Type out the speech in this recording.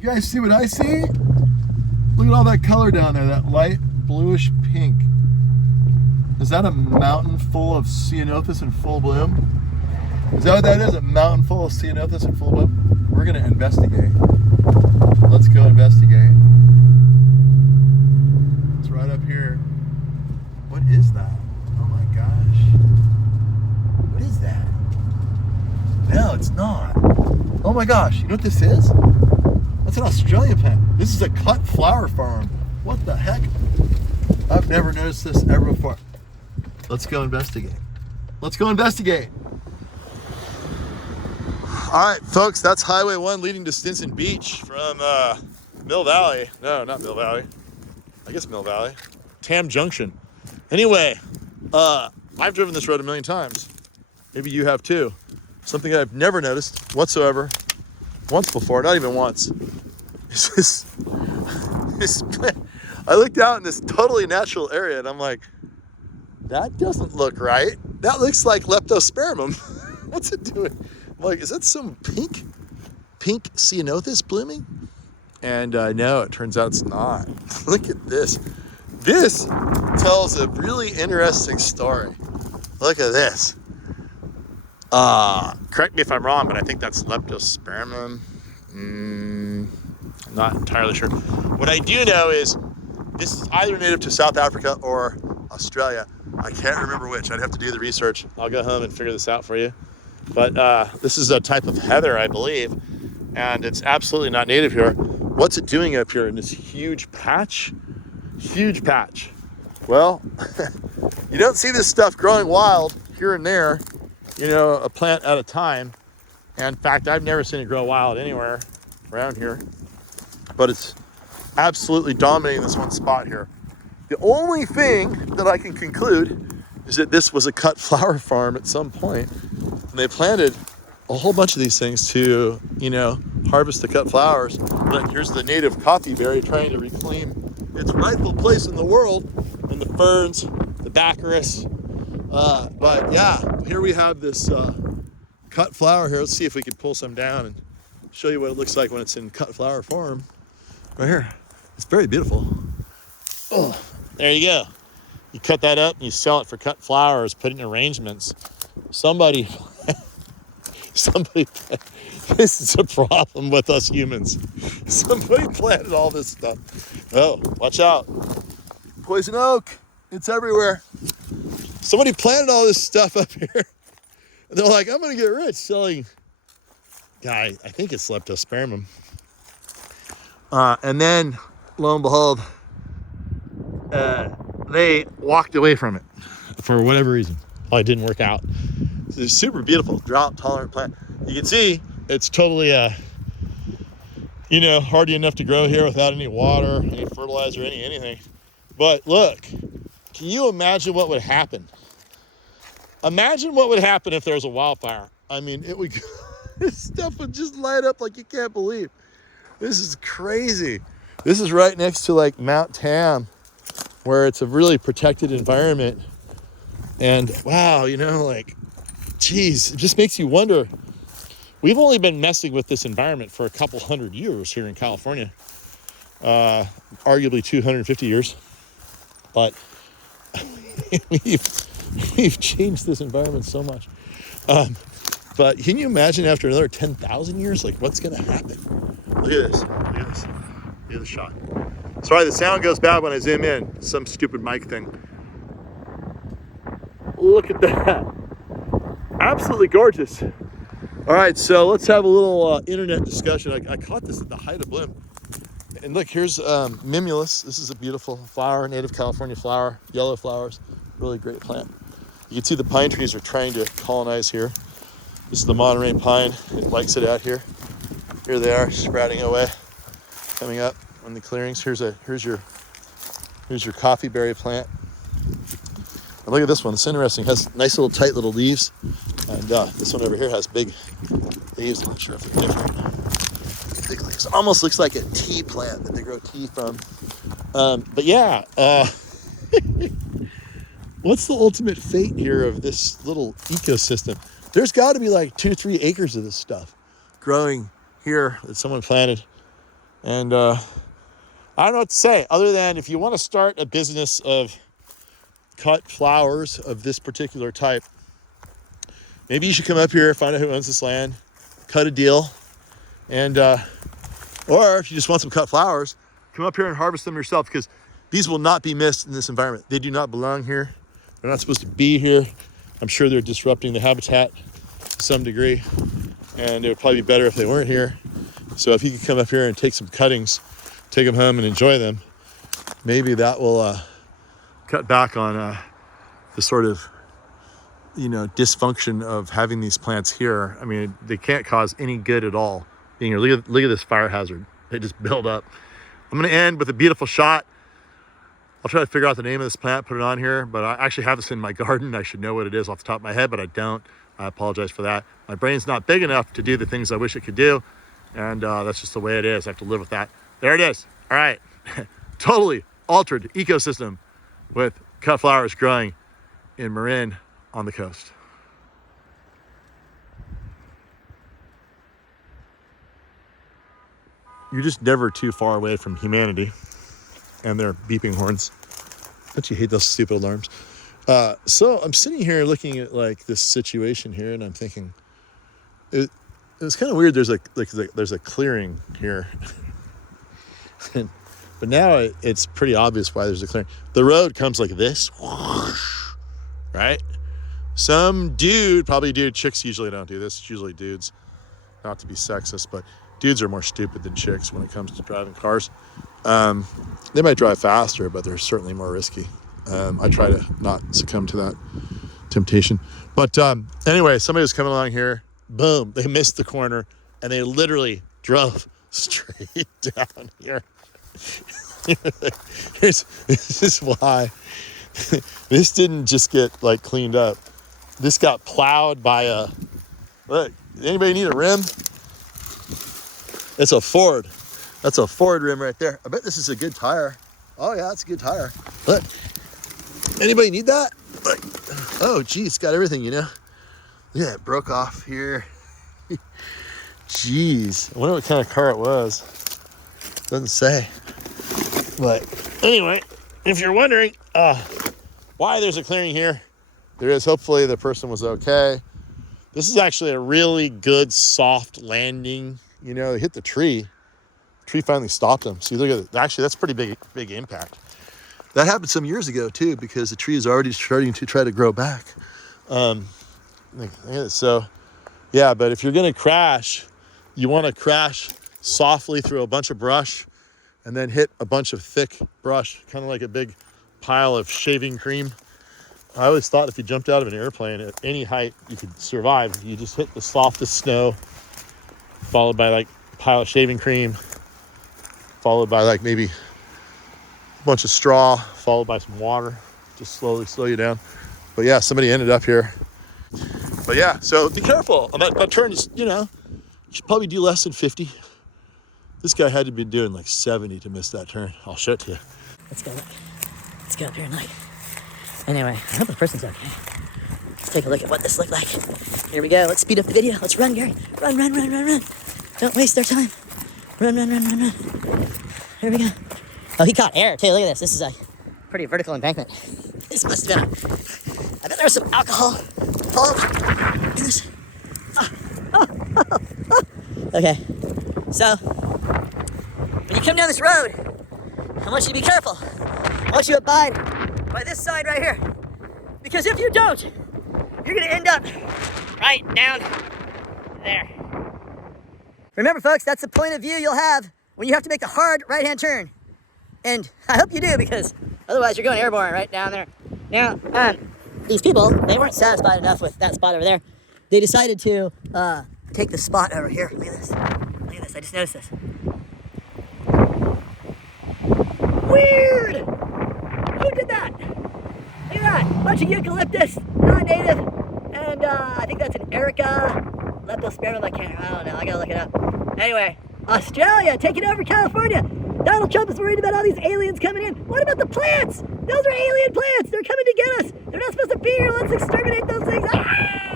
You guys see what I see? Look at all that color down there, that light bluish pink. Is that a mountain full of ceanothus in full bloom? Is that what that is? A mountain full of ceanothus in full bloom? We're gonna investigate. Let's go investigate. It's right up here. What is that? Oh my gosh. What is that? No, it's not. Oh my gosh, you know what this is? That's an Australian plant. This is a cut flower farm. What the heck? I've never noticed this ever before. Let's go investigate. Let's go investigate. All right, folks, that's Highway 1 leading to Stinson Beach from Mill Valley. No, not Mill Valley. I guess Mill Valley. Tam Junction. Anyway, I've driven this road a million times. Maybe you have too. Something I've never noticed whatsoever. Once before, not even once. It's I looked out in this totally natural area and I'm like, that doesn't look right. That looks like leptospermum. What's it doing? I'm like, is that some pink ceanothus blooming? And no, it turns out it's not. Look at this. This tells a really interesting story. Look at this. Correct me if I'm wrong, but I think that's leptospermum. I'm not entirely sure. What I do know is this is either native to South Africa or Australia. I can't remember which. I'd have to do the research. I'll go home and figure this out for you. But this is a type of heather, I believe, and it's absolutely not native here. What's it doing up here in this huge patch? Huge patch. Well, you don't see this stuff growing wild here and there, you know, a plant at a time. And in fact, I've never seen it grow wild anywhere around here, but it's absolutely dominating this one spot here. The only thing that I can conclude is that this was a cut flower farm at some point, and they planted a whole bunch of these things to, you know, harvest the cut flowers. But here's the native coffee berry trying to reclaim its rightful place in the world, and the ferns, the baccharis. But yeah, here we have this cut flower here. Let's see if we can pull some down and show you what it looks like when it's in cut flower form. Right here. It's very beautiful. Oh, there you go. You cut that up and you sell it for cut flowers, put it in arrangements. Somebody, this is a problem with us humans. Somebody planted all this stuff. Oh, watch out. Poison oak, it's everywhere. Somebody planted all this stuff up here. And they're like, I'm gonna get rich selling, guy, I think it's leptospermum. And then, lo and behold, they walked away from it for whatever reason. Oh, it didn't work out. It's a super beautiful, drought-tolerant plant. You can see it's totally, you know, hardy enough to grow here without any water, any fertilizer, anything. But look, can you imagine what would happen? Imagine what would happen if there was a wildfire. I mean, it would, this stuff would just light up like you can't believe. This is crazy. This is right next to like Mount Tam, where it's a really protected environment. And wow, you know, like, geez, it just makes you wonder. We've only been messing with this environment for a couple hundred years here in California, arguably 250 years. But we've changed this environment so much. But can you imagine after another 10,000 years, like what's gonna happen? Look at this, look at this, look at the shot. Sorry, the sound goes bad when I zoom in. Some stupid mic thing. Look at that. Absolutely gorgeous. All right, so let's have a little internet discussion. I caught this at the height of bloom. And look, here's mimulus. This is a beautiful flower, native California flower, yellow flowers, really great plant. You can see the pine trees are trying to colonize here. This is the Monterey pine. It likes it out here. Here they are, sprouting away, coming up on the clearings. Here's your coffee berry plant. And look at this one. It's interesting. It has nice little tight little leaves. And this one over here has big leaves. I'm not sure if they're different. Big leaves. It almost looks like a tea plant that they grow tea from. But yeah, what's the ultimate fate here of this little ecosystem? There's got to be like 2-3 acres of this stuff growing here that someone planted. And I don't know what to say other than if you want to start a business of cut flowers of this particular type, maybe you should come up here, find out who owns this land, cut a deal, and or if you just want some cut flowers, come up here and harvest them yourself, because these will not be missed in this environment. They do not belong here. They're not supposed to be here. I'm sure they're disrupting the habitat to some degree, and it would probably be better if they weren't here. So if you could come up here and take some cuttings, take them home and enjoy them, maybe that will cut back on the sort of, dysfunction of having these plants here. I mean, they can't cause any good at all being here. Look at this fire hazard. They just build up. I'm gonna end with a beautiful shot. I'll try to figure out the name of this plant, put it on here, but I actually have this in my garden. I should know what it is off the top of my head, but I don't. I apologize for that. My brain's not big enough to do the things I wish it could do, and that's just the way it is. I have to live with that. There it is. All right. Totally altered ecosystem with cut flowers growing in Marin on the coast. You're just never too far away from humanity and their beeping horns. Don't you hate those stupid alarms? So I'm sitting here looking at like this situation here, and I'm thinking, it was kind of weird. There's a clearing here, but now it's pretty obvious why there's a clearing. The road comes like this, whoosh, right? Some dude, probably dude. Chicks usually don't do this. It's usually dudes. Not to be sexist, but dudes are more stupid than chicks when it comes to driving cars. They might drive faster, but they're certainly more risky. I try to not succumb to that temptation. But anyway, somebody was coming along here. Boom, they missed the corner, and they literally drove straight down here. This is why this didn't just get like cleaned up. This got plowed by a, look, anybody need a rim? It's a Ford. That's a Ford rim right there. I bet this is a good tire. Oh yeah, it's a good tire. Look, anybody need that? Look. Oh geez, it's got everything, Look at that, it broke off here. Jeez, I wonder what kind of car it was. Doesn't say. But anyway, if you're wondering why there's a clearing here, there is. Hopefully the person was okay. This is actually a really good soft landing. They hit the tree. The tree finally stopped them. See, look at it. Actually, that's pretty big impact. That happened some years ago too, because the tree is already starting to try to grow back. So, yeah, but if you're gonna crash, you want to crash softly through a bunch of brush, and then hit a bunch of thick brush, kind of like a big pile of shaving cream. I always thought if you jumped out of an airplane at any height, you could survive. You just hit the softest snow, followed by like a pile of shaving cream, followed by like maybe a bunch of straw, followed by some water, just slowly slow you down. But yeah, somebody ended up here. But yeah, so be careful on that turn. You should probably do less than 50. This guy had to be doing like 70 to miss that turn. I'll show it to you. Let's go up here and look. Anyway, I hope the person's okay. Let's take a look at what this looked like. Here we go. Let's speed up the video. Let's run, Gary. Run. Don't waste our time. Run. Here we go. Oh, he caught air too. Look at this. This is a pretty vertical embankment. This must have been I bet there was some alcohol all in this. Okay. So, when you come down this road, I want you to be careful. I want you to abide by this sign right here. Because if you don't, you're going to end up right down there. Remember, folks, that's the point of view you'll have when you have to make a hard right-hand turn. And I hope you do, because otherwise you're going airborne right down there. Now, these people, they weren't satisfied enough with that spot over there. They decided to take the spot over here. Look at this. I just noticed this. Weird! Who did that? Look at that. Bunch of eucalyptus, non-native. And I think that's an Erica leptospermum. I don't know. I gotta look it up. Anyway, Australia taking over California. Donald Trump is worried about all these aliens coming in. What about the plants? Those are alien plants. They're coming to get us. They're not supposed to be here. Let's exterminate those things. Ah!